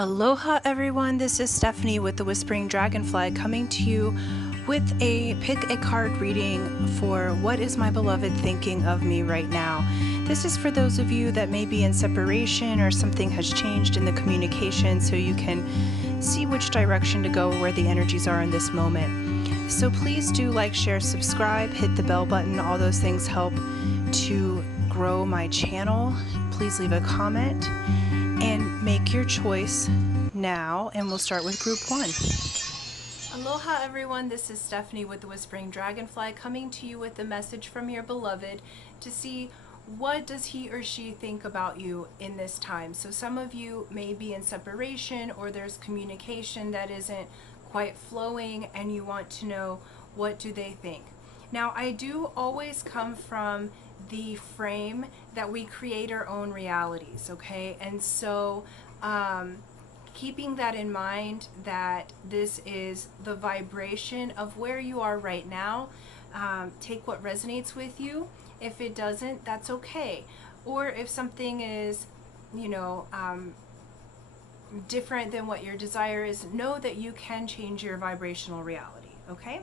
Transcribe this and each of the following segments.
Aloha everyone, this is Stephanie with the Whispering Dragonfly coming to you with a pick a card reading for what is my beloved thinking of me right now. This is for those of you that may be in separation or something has changed in the communication so you can see which direction to go, where the energies are in this moment. So please do like, share, subscribe, hit the bell button. All those things help to grow my channel. Please leave a comment and make your choice now, and we'll start with group one. Aloha everyone, this is Stephanie with the Whispering Dragonfly coming to you with a message from your beloved to see what does he or she think about you in this time. So some of you may be in separation or there's communication that isn't quite flowing and you want to know what do they think. Now I do always come from the frame that we create our own realities, okay? And so keeping that in mind, that this is the vibration of where you are right now, take what resonates with you. If it doesn't, that's okay. Or if something is, different than what your desire is, know that you can change your vibrational reality, okay?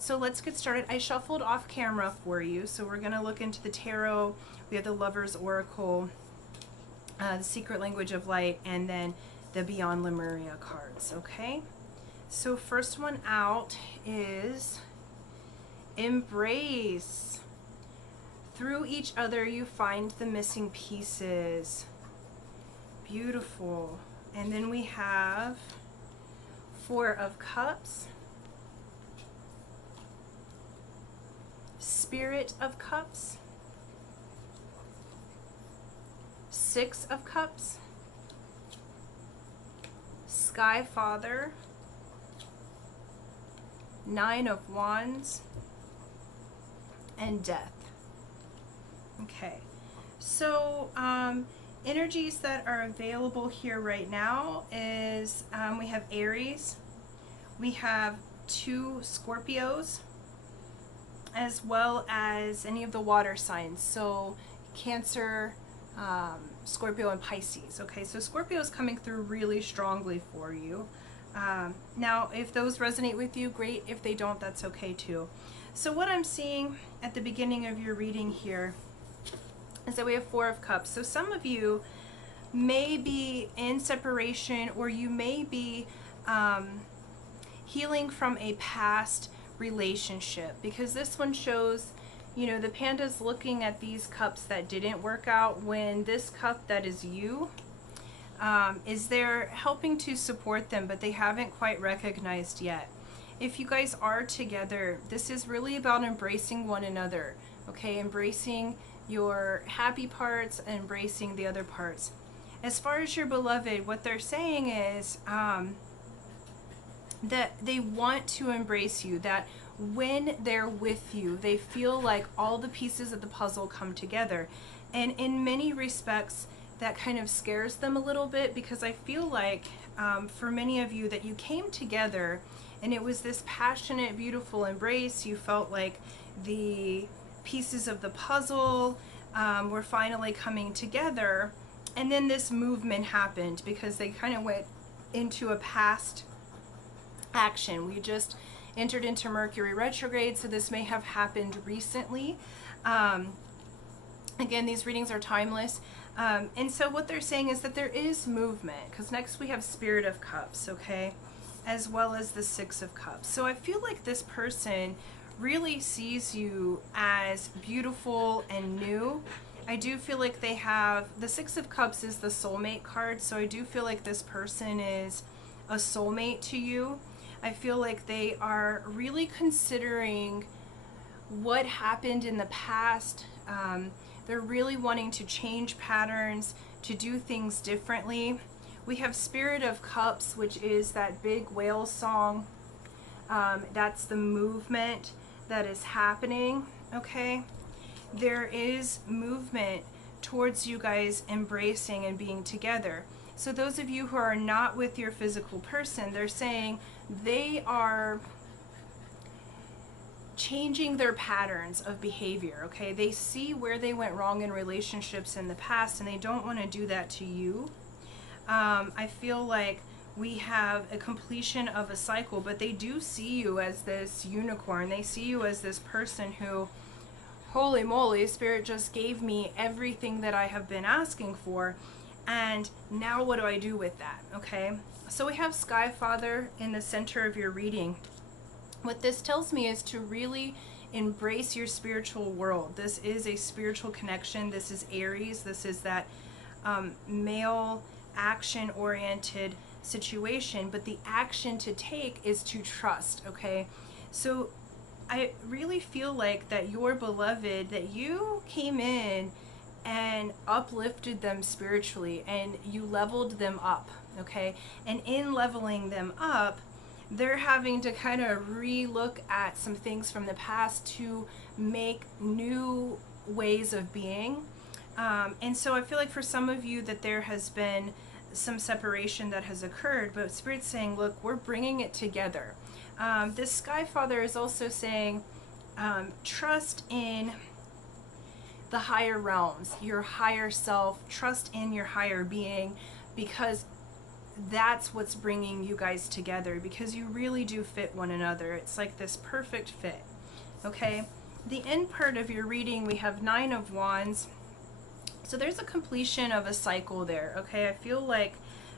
So let's get started. I shuffled off camera for you. So we're going to look into the tarot. We have the Lover's Oracle, the Secret Language of Light, and then the Beyond Lemuria cards, okay? So first one out is Embrace. Through each other you find the missing pieces. Beautiful. And then we have Four of Cups, Spirit of Cups, Six of Cups, Sky Father, Nine of Wands, and Death. Okay, so energies that are available here right now is we have Aries, we have two Scorpios, as well as any of the water signs, so Cancer, Scorpio, and Pisces. Okay, so Scorpio is coming through really strongly for you. Now, if those resonate with you, great. If they don't, that's okay too. So what I'm seeing at the beginning of your reading here is that we have Four of Cups. So some of you may be in separation, or you may be healing from a past relationship, because this one shows, the panda's looking at these cups that didn't work out, when this cup that is you is there helping to support them, but they haven't quite recognized yet. If you guys are together, this is really about embracing one another, okay? Embracing your happy parts, embracing the other parts. As far as your beloved, what they're saying is that they want to embrace you, that when they're with you, they feel like all the pieces of the puzzle come together. And in many respects, that kind of scares them a little bit, because I feel like for many of you that you came together and it was this passionate, beautiful embrace. You felt like the pieces of the puzzle were finally coming together. And then this movement happened because they kind of went into a past action. We just entered into Mercury retrograde, so this may have happened recently. Again, these readings are timeless. And so what they're saying is that there is movement, because next we have Spirit of Cups, okay, as well as the Six of Cups. So I feel like this person really sees you as beautiful and new. I do feel like they have, the Six of Cups is the soulmate card, so I do feel like this person is a soulmate to you. I feel like they are really considering what happened in the past. They're really wanting to change patterns, to do things differently. We have Spirit of Cups, which is that big whale song. That's the movement that is happening, okay? There is movement towards you guys embracing and being together. So those of you who are not with your physical person, they're saying they are changing their patterns of behavior, okay? They see where they went wrong in relationships in the past, and they don't want to do that to you. I feel like we have a completion of a cycle, but they do see you as this unicorn. They see you as this person who, holy moly, Spirit just gave me everything that I have been asking for. And now what do I do with that? Okay. So we have Sky Father in the center of your reading. What this tells me is to really embrace your spiritual world. This is a spiritual connection. This is Aries. This is that male action oriented situation, but the action to take is to trust. Okay. So I really feel like that your beloved, that you came in and uplifted them spiritually and you leveled them up. Okay. And in leveling them up, they're having to kind of re-look at some things from the past to make new ways of being. And so I feel like for some of you that there has been some separation that has occurred, but Spirit's saying, look, we're bringing it together. This Sky Father is also saying, trust in the higher realms, your higher self, trust in your higher being, because that's what's bringing you guys together, because you really do fit one another. It's like this perfect fit. Okay. The end part of your reading, we have 9 of Wands. So there's a completion of a cycle there. Okay. I feel like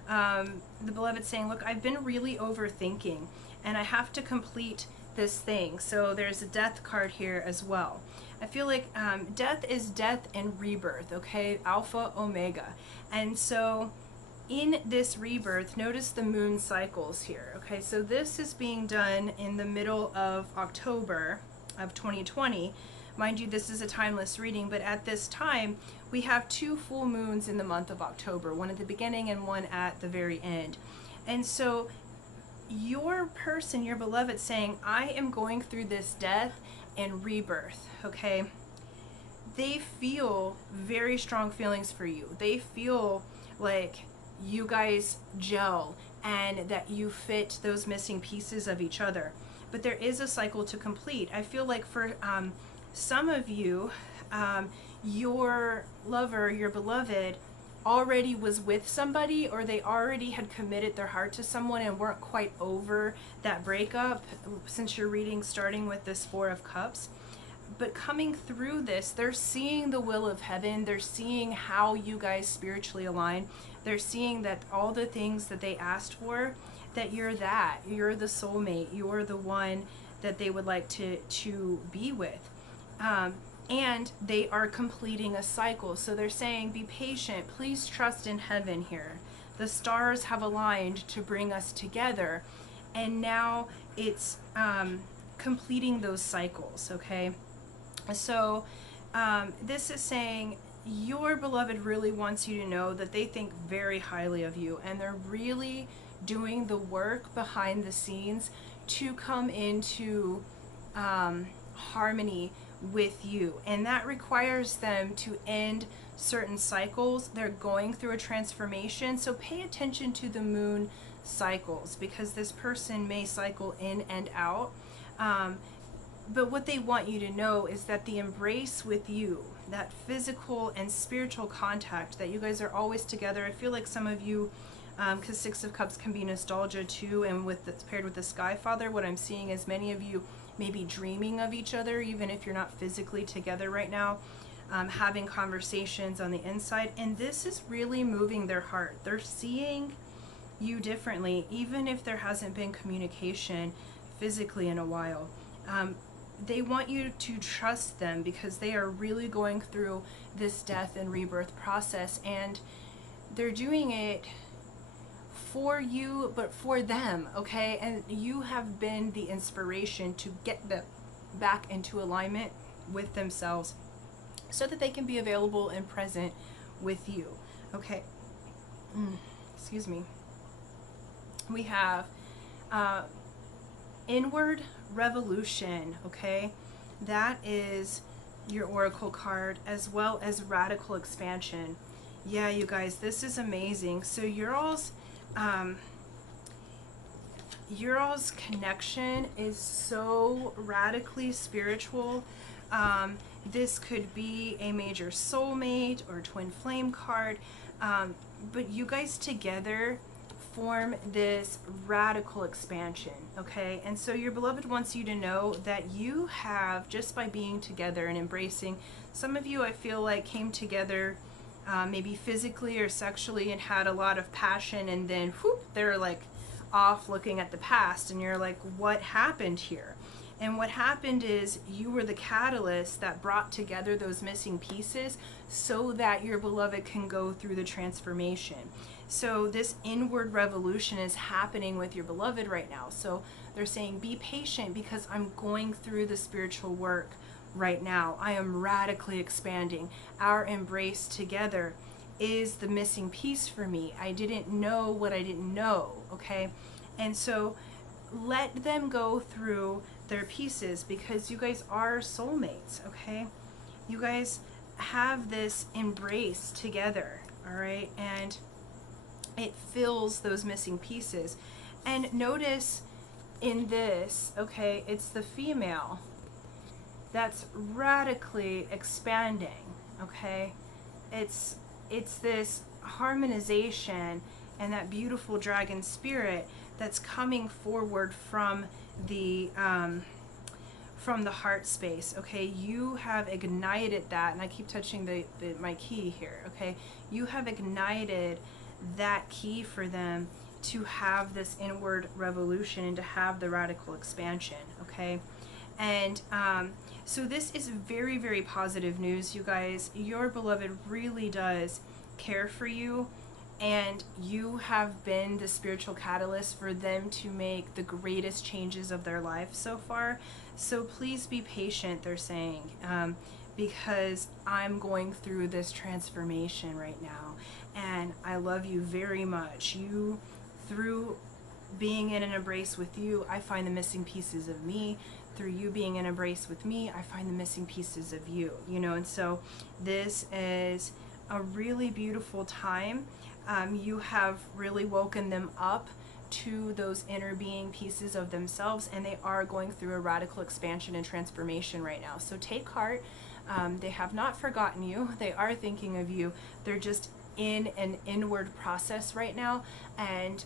the beloved saying, look, I've been really overthinking and I have to complete this thing. So there's a death card here as well. I feel like death is death and rebirth. Okay. Alpha, Omega. And so in this rebirth, notice the moon cycles here. Okay, so this is being done in the middle of October of 2020. Mind you, this is a timeless reading, but at this time, we have 2 full moons in the month of October, one at the beginning and one at the very end. And so your person, your beloved, saying, I am going through this death and rebirth. Okay, they feel very strong feelings for you. They feel like you guys gel and that you fit those missing pieces of each other. But there is a cycle to complete. I feel like for some of you, your lover, your beloved, already was with somebody, or they already had committed their heart to someone and weren't quite over that breakup, since you're reading starting with this 4 of Cups. But coming through this, they're seeing the will of heaven. They're seeing how you guys spiritually align. They're seeing that all the things that they asked for, that you're the soulmate, you're the one that they would like to be with. And they are completing a cycle. So they're saying, be patient, please trust in heaven here. The stars have aligned to bring us together. And now it's completing those cycles, okay? So this is saying your beloved really wants you to know that they think very highly of you, and they're really doing the work behind the scenes to come into harmony with you. And that requires them to end certain cycles. They're going through a transformation. So pay attention to the moon cycles, because this person may cycle in and out. But what they want you to know is that the embrace with you, that physical and spiritual contact, that you guys are always together. I feel like some of you, because 6 of Cups can be nostalgia too, and with the, paired with the Sky Father, what I'm seeing is many of you may be dreaming of each other, even if you're not physically together right now, having conversations on the inside. And this is really moving their heart. They're seeing you differently, even if there hasn't been communication physically in a while. They want you to trust them, because they are really going through this death and rebirth process, and they're doing it for you, but for them, okay? And you have been the inspiration to get them back into alignment with themselves so that they can be available and present with you, okay? Excuse me. We have inward revolution, okay? That is your oracle card, as well as radical expansion. Yeah, you guys, this is amazing. So your all's connection is so radically spiritual. This could be a major soulmate or twin flame card. but you guys together form this radical expansion, okay? And so your beloved wants you to know that you have, just by being together and embracing, some of you I feel like came together maybe physically or sexually and had a lot of passion, and then whoop, they're like off looking at the past, and you're like, what happened here? And what happened is you were the catalyst that brought together those missing pieces so that your beloved can go through the transformation. So this inward revolution is happening with your beloved right now. So they're saying, be patient because I'm going through the spiritual work right now. I am radically expanding. Our embrace together is the missing piece for me. I didn't know what I didn't know, okay? And so let them go through their pieces because you guys are soulmates, okay? You guys have this embrace together, all right? And it fills those missing pieces. And notice in this, okay, it's the female that's radically expanding, okay? It's this harmonization and that beautiful dragon spirit that's coming forward from the heart space, okay? You have ignited that, and I keep touching my key here, okay? You have ignited that key for them to have this inward revolution and to have the radical expansion, okay? And so this is very, very positive news, you guys. Your beloved really does care for you, and you have been the spiritual catalyst for them to make the greatest changes of their life so far. So please be patient, they're saying, because I'm going through this transformation right now, and I love you very much. You, through being in an embrace with you, I find the missing pieces of me. Through you being in embrace with me, I find the missing pieces of you, you know. And so this is a really beautiful time. You have really woken them up to those inner being pieces of themselves, and they are going through a radical expansion and transformation right now. So take heart. They have not forgotten you. They are thinking of you. They're just in an inward process right now, and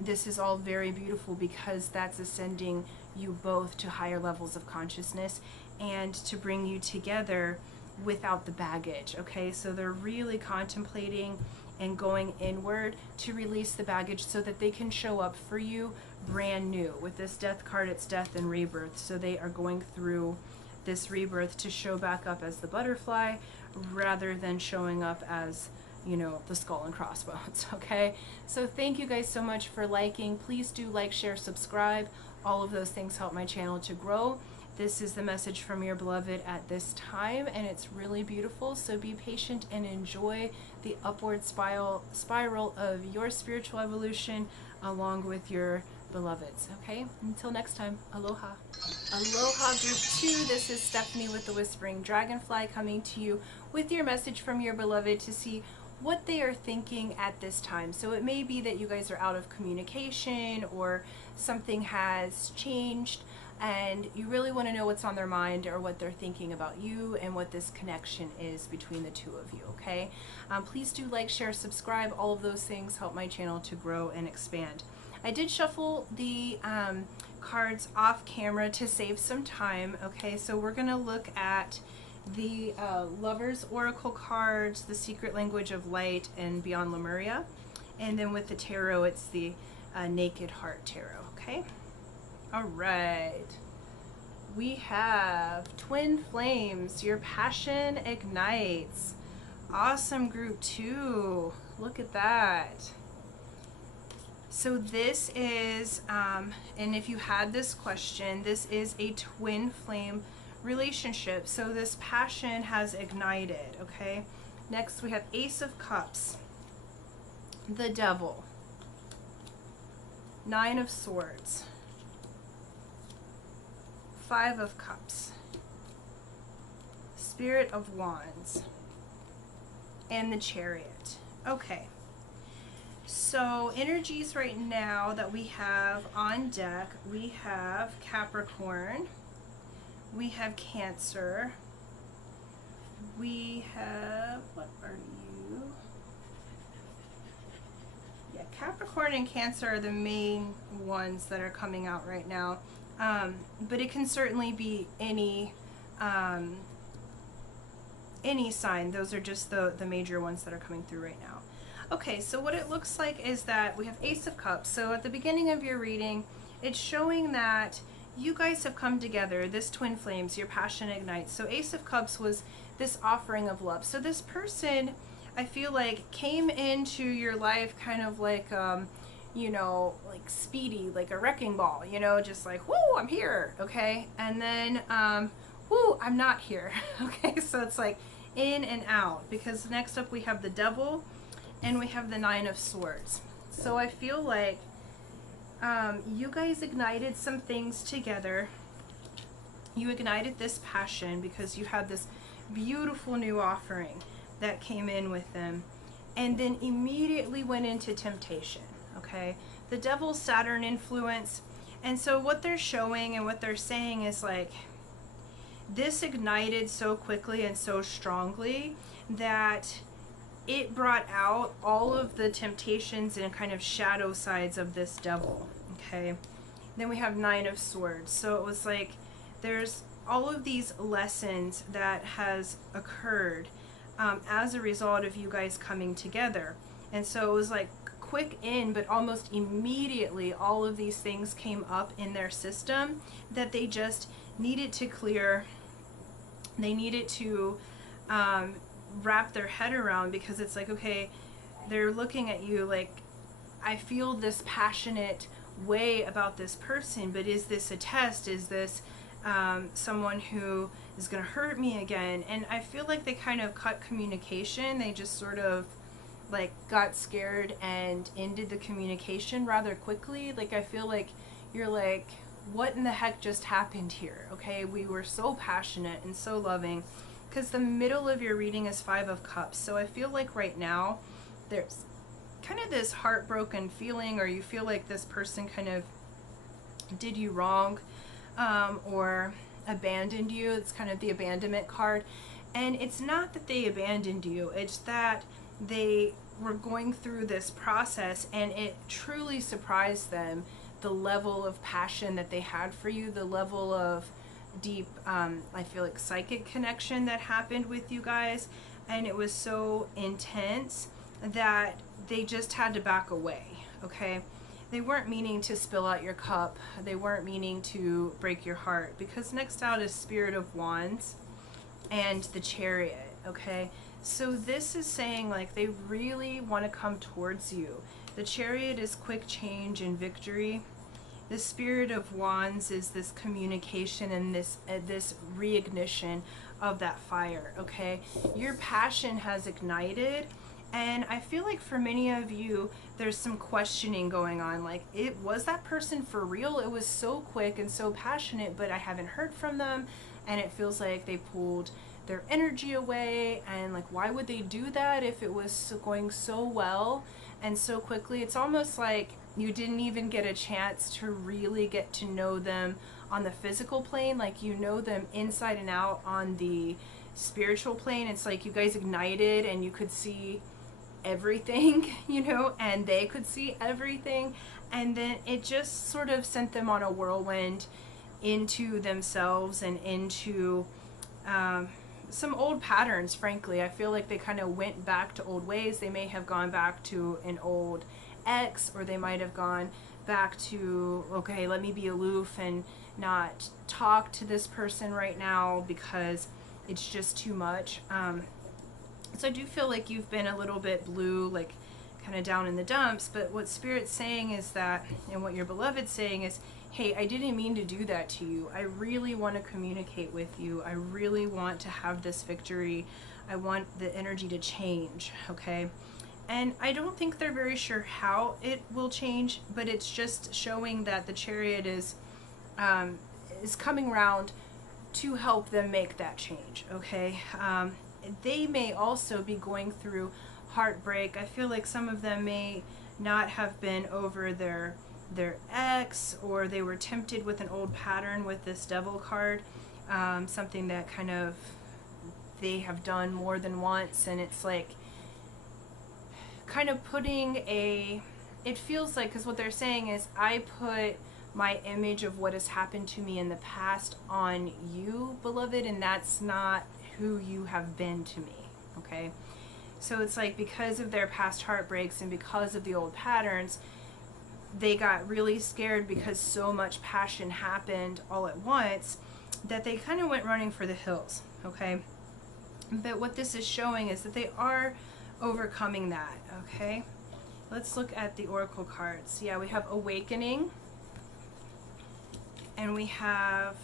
this is all very beautiful because that's ascending you both to higher levels of consciousness and to bring you together without the baggage, okay? So they're really contemplating and going inward to release the baggage so that they can show up for you brand new. With this death card, it's death and rebirth. So they are going through this rebirth to show back up as the butterfly rather than showing up as, you know, the skull and crossbones, okay? So thank you guys so much for liking. Please do like, share, subscribe. All of those things help my channel to grow. This is the message from your beloved at this time, and it's really beautiful. So be patient and enjoy the upward spiral of your spiritual evolution along with your beloveds, okay? Until next time, aloha. Aloha group 2, this is Stephanie with the Whispering Dragonfly coming to you with your message from your beloved to see what they are thinking at this time. So it may be that you guys are out of communication or something has changed and you really want to know what's on their mind or what they're thinking about you and what this connection is between the two of you, okay? Please do like, share, subscribe. All of those things help my channel to grow and expand. I did shuffle the cards off camera to save some time, okay? So we're going to look at the Lover's Oracle cards, the Secret Language of Light, and Beyond Lemuria. And then with the tarot, it's the Naked Heart Tarot, okay? All right. We have Twin Flames, your passion ignites. Awesome group 2. Look at that. So this is, and if you had this question, this is a twin flame relationship. So this passion has ignited, okay? Next we have Ace of Cups, the Devil, Nine of Swords, Five of Cups, Spirit of Wands, and the Chariot. Okay. So energies right now that we have on deck, we have Capricorn, we have Cancer, we have, what are you? Capricorn and Cancer are the main ones that are coming out right now. But it can certainly be any sign. Those are just the major ones that are coming through right now. Okay, so what it looks like is that we have Ace of Cups. So at the beginning of your reading, it's showing that you guys have come together, this twin flames, your passion ignites. So Ace of Cups was this offering of love. So this person, I feel like, came into your life kind of like, you know, like speedy, like a wrecking ball, you know, just like, whoo, I'm here, okay? And then, whoo, I'm not here, okay? So it's like in and out, because next up we have the Devil and we have the Nine of Swords. So I feel like you guys ignited some things together. You ignited this passion because you had this beautiful new offering that came in with them, and then immediately went into temptation, okay? The Devil's Saturn influence. And so what they're showing and what they're saying is like, this ignited so quickly and so strongly that it brought out all of the temptations and kind of shadow sides of this devil, okay? Then we have Nine of Swords. So it was like, there's all of these lessons that has occurred as a result of you guys coming together. And so it was like quick in, but almost immediately all of these things came up in their system that they just needed to clear. They needed to wrap their head around, because it's like, okay, they're looking at you like, I feel this passionate way about this person, but is this a test? Is this someone who is going to hurt me again? And I feel like they kind of cut communication. They just sort of like got scared and ended the communication rather quickly. Like, I feel like you're like, what in the heck just happened here? Okay, we were so passionate and so loving, because the middle of your reading is Five of Cups. So I feel like right now there's kind of this heartbroken feeling, or you feel like this person kind of did you wrong, or abandoned you. It's kind of the abandonment card. And it's not that they abandoned you, it's that they were going through this process and it truly surprised them, the level of passion that they had for you, the level of deep, I feel like, psychic connection that happened with you guys. And it was so intense that they just had to back away, okay? They weren't meaning to spill out your cup. They weren't meaning to break your heart, because next out is Spirit of Wands and the Chariot, okay? So this is saying like they really want to come towards you. The Chariot is quick change and victory. The Spirit of Wands is this communication and this reignition of that fire, okay? Your passion has ignited, and I feel like for many of you, there's some questioning going on. Like, was that person for real? It was so quick and so passionate, but I haven't heard from them, and it feels like they pulled their energy away, and like, why would they do that if it was going so well and so quickly? It's almost like you didn't even get a chance to really get to know them on the physical plane. Like, you know them inside and out on the spiritual plane. It's like you guys ignited and you could see everything, you know, and they could see everything. And then it just sort of sent them on a whirlwind into themselves and into some old patterns, frankly. I feel like they kind of went back to old ways. They may have gone back to an old ex, or they might have gone back to, okay, let me be aloof and not talk to this person right now because it's just too much. So I do feel like you've been a little bit blue, like kind of down in the dumps, but what Spirit's saying is that, and what your beloved's saying is, hey, I didn't mean to do that to you. I really want to communicate with you. I really want to have this victory. I want the energy to change, okay? And I don't think they're very sure how it will change, but it's just showing that the Chariot is coming around to help them make that change, okay? They may also be going through heartbreak. I feel like some of them may not have been over their ex, or they were tempted with an old pattern with this Devil card, something that kind of they have done more than once, and it's like kind of putting a it feels like, because what they're saying is, I put my image of what has happened to me in the past on you, beloved, and that's not who you have been to me, okay? So it's like, because of their past heartbreaks and because of the old patterns, they got really scared because so much passion happened all at once that they kind of went running for the hills, okay? But what this is showing is that they are overcoming that, okay? Let's look at the oracle cards. Yeah, we have awakening, and we have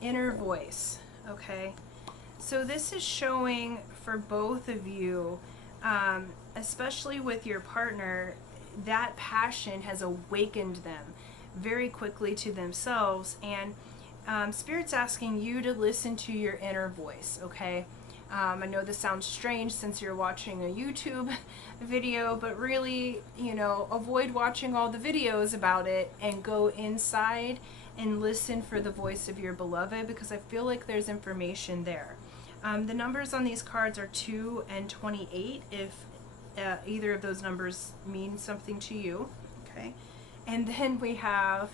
inner voice, okay? So this is showing for both of you, especially with your partner, that passion has awakened them very quickly to themselves, and Spirit's asking you to listen to your inner voice, okay? I know this sounds strange since you're watching a YouTube video, but really, you know, avoid watching all the videos about it and go inside and listen for the voice of your beloved, because I feel like there's information there. The numbers on these cards are 2 and 28, if either of those numbers mean something to you, okay? And then we have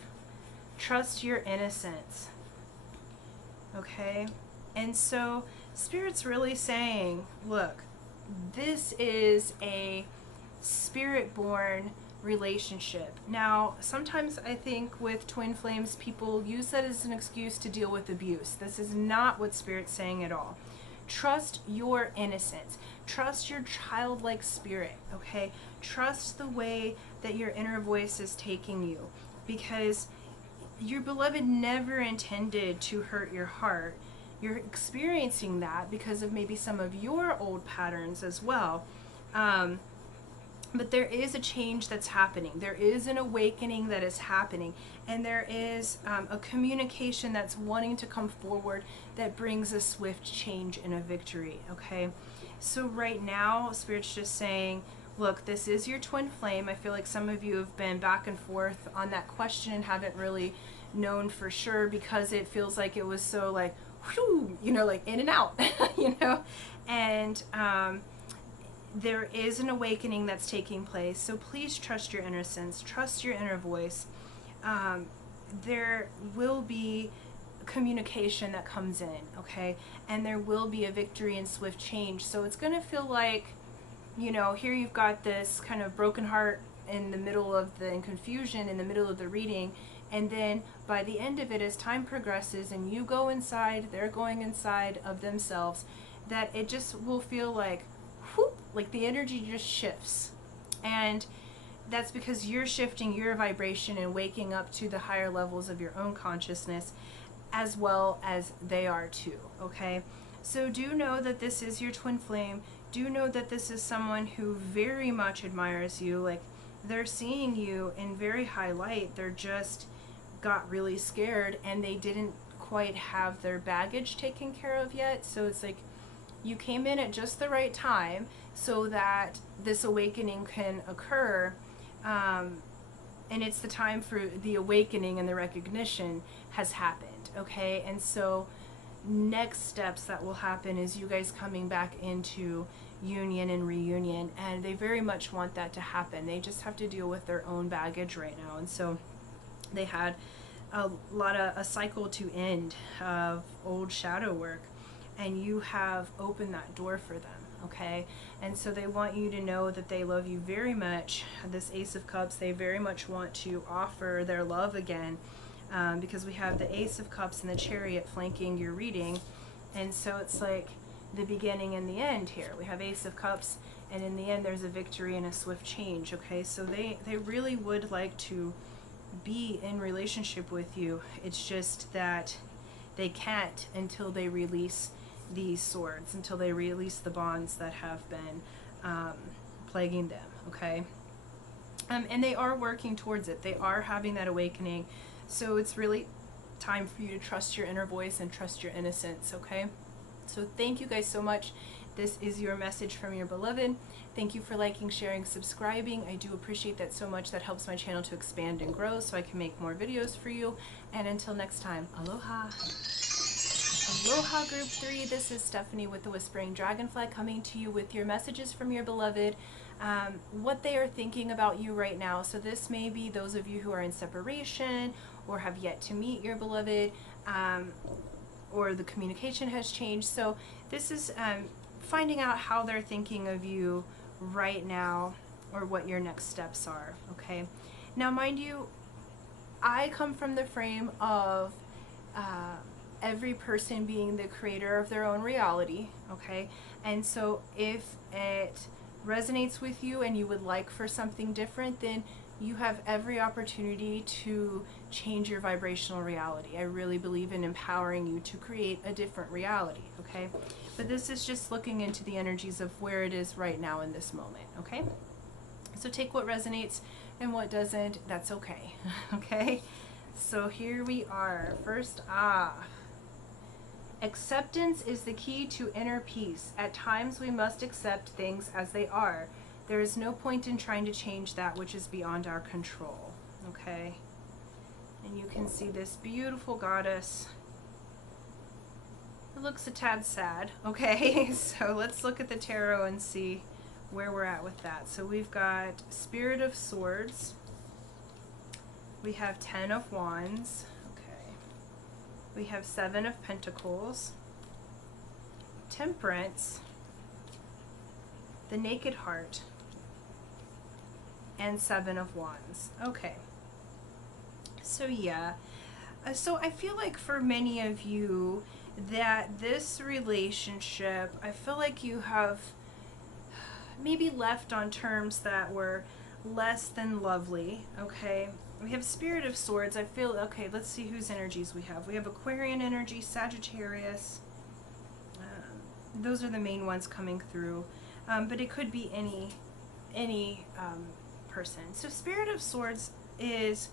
trust your innocence, okay? And so Spirit's really saying, look, this is a spirit-born relationship. Now, sometimes I think with twin flames, people use that as an excuse to deal with abuse. This is not what Spirit's saying at all. Trust your innocence. Trust your childlike spirit, okay? Trust the way that your inner voice is taking you, because your beloved never intended to hurt your heart. You're experiencing that because of maybe some of your old patterns as well. But there is a change that's happening. There is an awakening that is happening. And there is a communication that's wanting to come forward that brings a swift change and a victory, okay? So right now, Spirit's just saying, look, this is your twin flame. I feel like some of you have been back and forth on that question and haven't really known for sure, because it feels like it was so like, whew, you know, like in and out, you know? And there is an awakening that's taking place. So please trust your innocence, trust your inner voice. There will be communication that comes in, okay? And there will be a victory and swift change. So it's going to feel like, you know, here you've got this kind of broken heart in the middle of the, and confusion in the middle of the reading. And then by the end of it, as time progresses and you go inside, they're going inside of themselves, that it just will feel like, whoop, like the energy just shifts. And that's because you're shifting your vibration and waking up to the higher levels of your own consciousness, as well as they are too, okay? So do know that this is your twin flame. Do know that this is someone who very much admires you. Like, they're seeing you in very high light. They're just got really scared and they didn't quite have their baggage taken care of yet. So it's like you came in at just the right time so that this awakening can occur. And it's the time for the awakening, and the recognition has happened, okay? And so next steps that will happen is you guys coming back into union and reunion, and they very much want that to happen. They just have to deal with their own baggage right now. And so they had a cycle to end of old shadow work, and you have opened that door for them, okay? And so they want you to know that they love you very much. This Ace of Cups, they very much want to offer their love again, because we have the Ace of Cups and the Chariot flanking your reading. And so it's like the beginning and the end here. We have Ace of Cups, and in the end there's a victory and a swift change, okay? So they really would like to be in relationship with you. It's just that they can't until they release these swords, until they release the bonds that have been plaguing them, okay? And they are working towards it. They are having that awakening. So it's really time for you to trust your inner voice and trust your innocence, okay? So thank you guys so much. This is your message from your beloved. Thank you for liking, sharing, subscribing. I do appreciate that so much. That helps my channel to expand and grow so I can make more videos for you. And until next time, aloha. Aloha Group 3, this is Stephanie with the Whispering Dragonfly coming to you with your messages from your beloved. what they are thinking about you right now. So this may be those of you who are in separation or have yet to meet your beloved, or the communication has changed. So this is finding out how they're thinking of you right now, or what your next steps are. Okay, now mind you, I come from the frame of every person being the creator of their own reality. Okay, and so if it resonates with you and you would like for something different, then you have every opportunity to change your vibrational reality. I really believe in empowering you to create a different reality. Okay, but this is just looking into the energies of where it is right now in this moment. Okay, so take what resonates, and what doesn't, that's okay. Okay, so here we are. First off, acceptance is the key to inner peace. At times we must accept things as they are. There is no point in trying to change that which is beyond our control. Okay, and you can see this beautiful goddess. It looks a tad sad. Okay, so let's look at the tarot and see where we're at with that. So we've got Spirit of Swords. We have 10 of Wands. Okay. We have 7 of Pentacles. Temperance. The Naked Heart. And 7 of Wands. Okay. So yeah. So I feel like for many of you that this relationship, I feel like you have maybe left on terms that were less than lovely. Okay, we have Spirit of Swords. I feel, okay, let's see whose energies we have. We have Aquarian energy, Sagittarius. Those are the main ones coming through, but it could be any person. So Spirit of Swords is,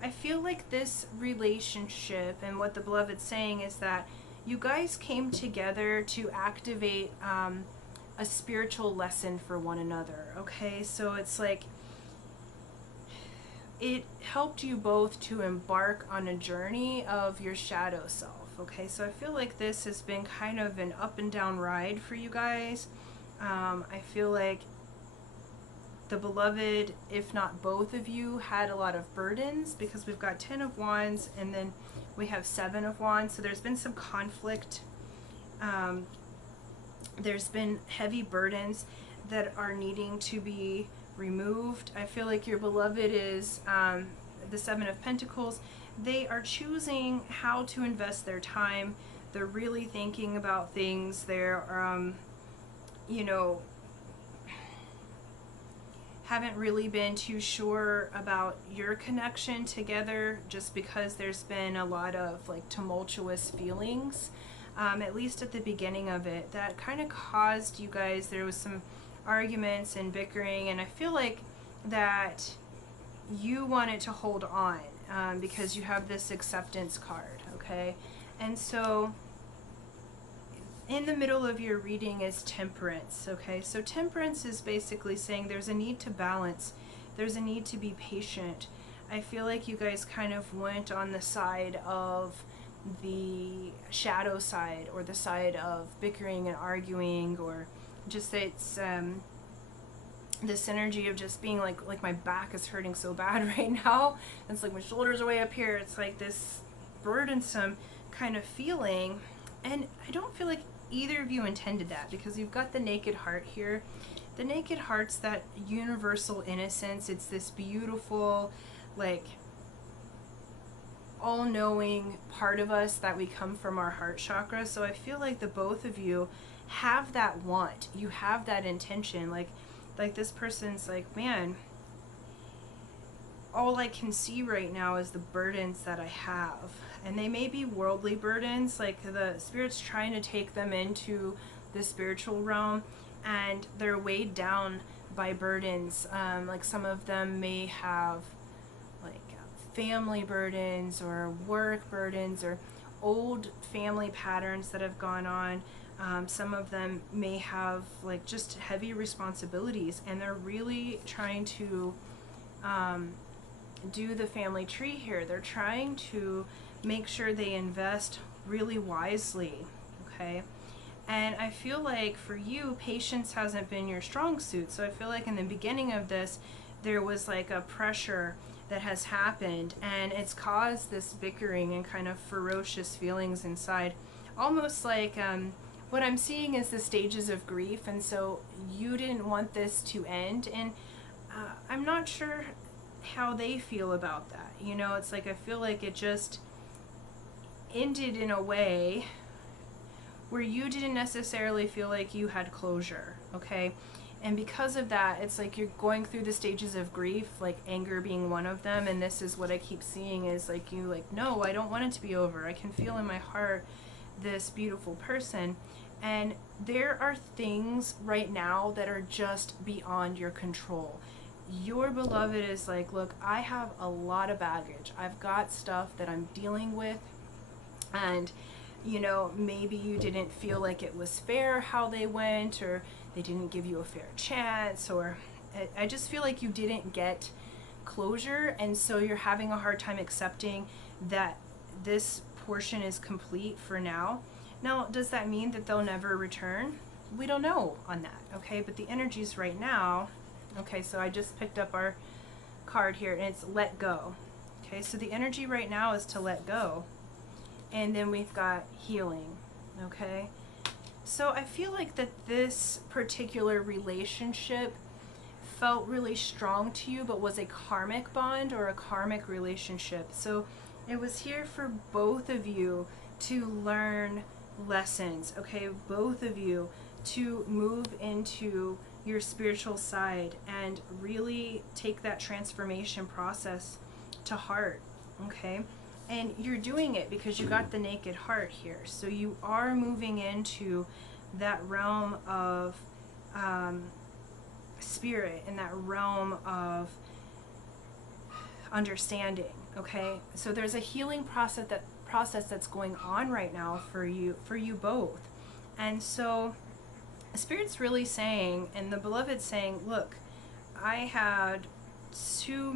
I feel like this relationship, and what the beloved's saying is that you guys came together to activate a spiritual lesson for one another. Okay, so it's like it helped you both to embark on a journey of your shadow self. Okay, so I feel like this has been kind of an up and down ride for you guys. I feel like the beloved, if not both of you, had a lot of burdens, because we've got 10 of Wands and then we have 7 of Wands. So there's been some conflict. There's been heavy burdens that are needing to be removed. I feel like your beloved is the 7 of Pentacles. They are choosing how to invest their time. They're really thinking about things. They're, you know, haven't really been too sure about your connection together, just because there's been a lot of like tumultuous feelings, at least at the beginning of it, that kind of caused you guys, there was some arguments and bickering, and I feel like that you wanted to hold on because you have this acceptance card. Okay, and so in the middle of your reading is Temperance. Okay, so Temperance is basically saying there's a need to balance, there's a need to be patient. I feel like you guys kind of went on the side of the shadow side, or the side of bickering and arguing, or just it's this energy of just being like my back is hurting so bad right now. It's like my shoulders are way up here. It's like this burdensome kind of feeling, and I don't feel like either of you intended that, because you've got the Naked Heart here. The Naked Heart's that universal innocence. It's this beautiful, like, all-knowing part of us that we come from our heart chakra. So I feel like the both of you have that want. You have that intention. Like this person's like, man, all I can see right now is the burdens that I have. And they may be worldly burdens, like the Spirit's trying to take them into the spiritual realm, and they're weighed down by burdens. Like some of them may have like family burdens, or work burdens, or old family patterns that have gone on. Some of them may have like just heavy responsibilities, and they're really trying to do the family tree here. They're trying to make sure they invest really wisely. Okay, And I feel like for you, patience hasn't been your strong suit. So I feel like in the beginning of this, there was like a pressure that has happened, and it's caused this bickering and kind of ferocious feelings inside. Almost like what I'm seeing is the stages of grief, and so you didn't want this to end. And I'm not sure how they feel about that. You know, it's like I feel like it just ended in a way where you didn't necessarily feel like you had closure, okay? And because of that, it's like you're going through the stages of grief, like anger being one of them. And this is what I keep seeing is like you like, no, I don't want it to be over. I can feel in my heart this beautiful person. And there are things right now that are just beyond your control. Your beloved is like, look, I have a lot of baggage. I've got stuff that I'm dealing with. And you know, maybe you didn't feel like it was fair how they went, or they didn't give you a fair chance, or I just feel like you didn't get closure, and so you're having a hard time accepting that this portion is complete for now. Now, does that mean that they'll never return? We don't know on that, okay? But the energies right now, okay, so I just picked up our card here, and it's let go. Okay, so the energy right now is to let go. And then we've got healing, okay? So I feel like that this particular relationship felt really strong to you, but was a karmic bond or a karmic relationship. So it was here for both of you to learn lessons, okay? Both of you to move into your spiritual side and really take that transformation process to heart, okay? And you're doing it because you got the naked heart here. So you are moving into that realm of spirit and that realm of understanding, okay? So there's a healing process that's going on right now for you both. And so Spirit's really saying, and the beloved's saying, look, I had too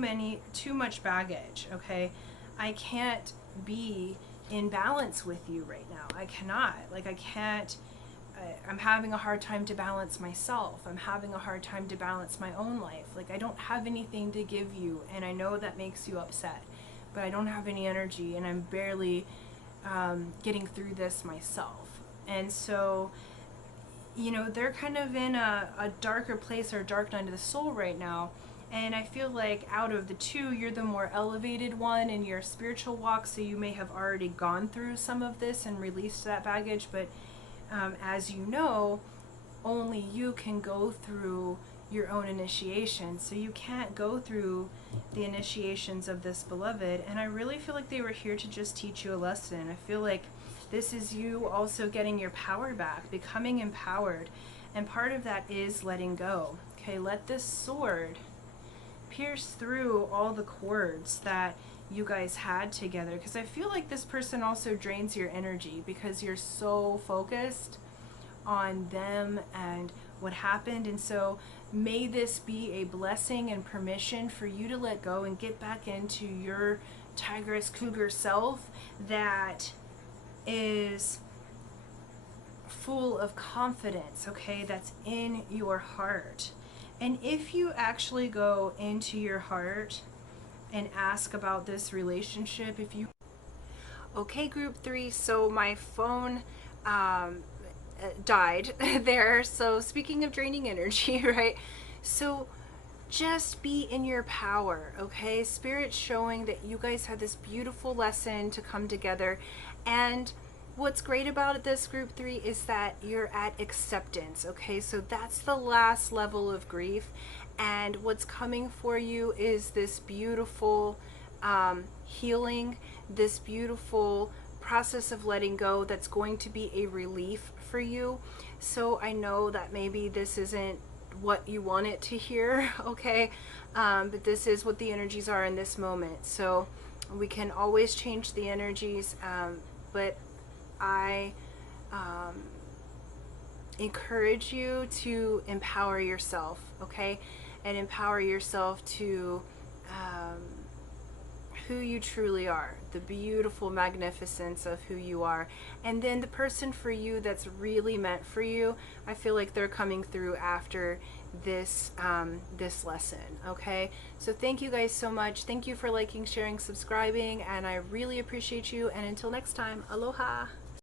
much baggage, okay? I can't be in balance with you right now. I cannot. Like, I can't. I'm having a hard time to balance myself. I'm having a hard time to balance my own life. Like, I don't have anything to give you, and I know that makes you upset, but I don't have any energy, and I'm barely getting through this myself. And so, you know, they're kind of in a darker place or dark night of the soul right now. And I feel like out of the two, you're the more elevated one in your spiritual walk, so you may have already gone through some of this and released that baggage. But as you know, only you can go through your own initiation. So you can't go through the initiations of this beloved. And I really feel like they were here to just teach you a lesson. I feel like this is you also getting your power back, becoming empowered. And part of that is letting go. Okay, let this sword pierce through all the cords that you guys had together, because I feel like this person also drains your energy because you're so focused on them and what happened. And so may this be a blessing and permission for you to let go and get back into your tigress cougar self that is full of confidence, okay, that's in your heart. And if you actually go into your heart and ask about this relationship, if you... Okay, group 3, so my phone died there. So speaking of draining energy, right? So just be in your power, okay? Spirit's showing that you guys had this beautiful lesson to come together. And what's great about this group 3 is that you're at acceptance, okay? So that's the last level of grief, and what's coming for you is this beautiful healing, this beautiful process of letting go that's going to be a relief for you. So I know that maybe this isn't what you want it to hear, okay? But this is what the energies are in this moment. So we can always change the energies, but I encourage you to empower yourself, okay? And empower yourself to who you truly are, the beautiful magnificence of who you are. And then the person for you that's really meant for you, I feel like they're coming through after this this lesson. Okay, so thank you guys so much. Thank you for liking, sharing, subscribing, and I really appreciate you. And until next time, aloha.